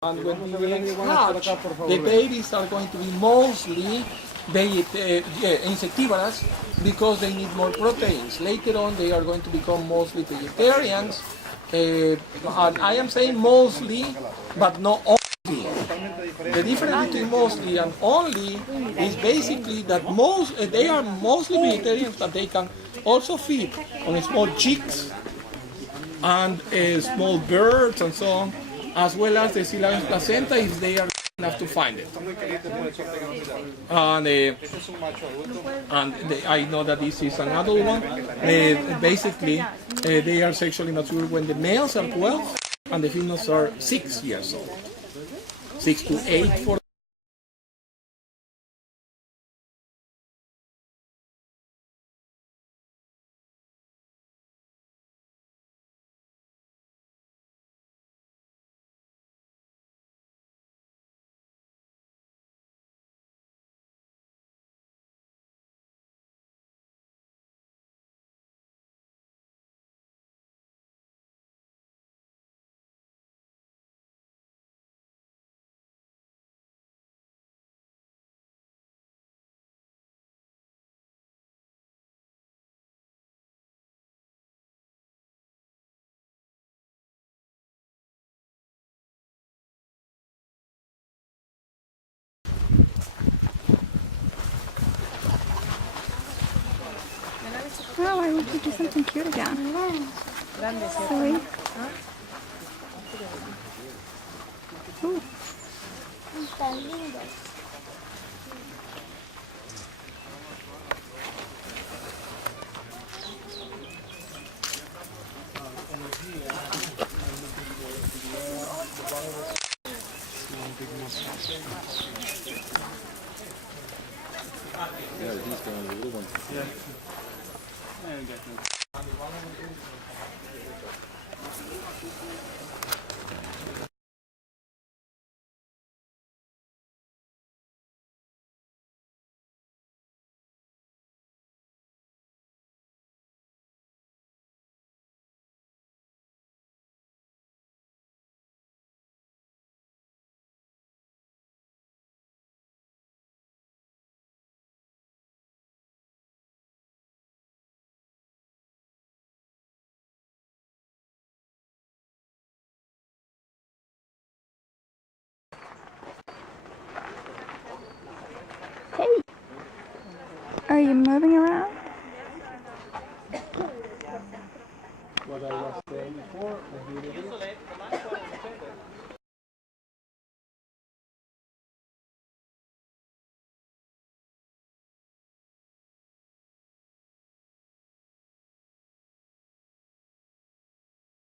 And when the eggs hatch, the babies are going to be mostly insectivorous because they need more proteins. Later on, they are going to become mostly vegetarians. And I am saying mostly, but not only. The difference between mostly and only is basically that they are mostly vegetarians, but they can also feed on small chicks and small birds and so on, as well as the syllabus placenta if they are enough to find it. I know that this is an adult one. Basically, they are sexually mature when the males are 12 and the females are 6 years old. 6 to 8 for Oh, I want to do something cute again. Silly. Ooh. Yeah, he's going a little one. Yeah. Hey! Are you moving around? what I was saying before.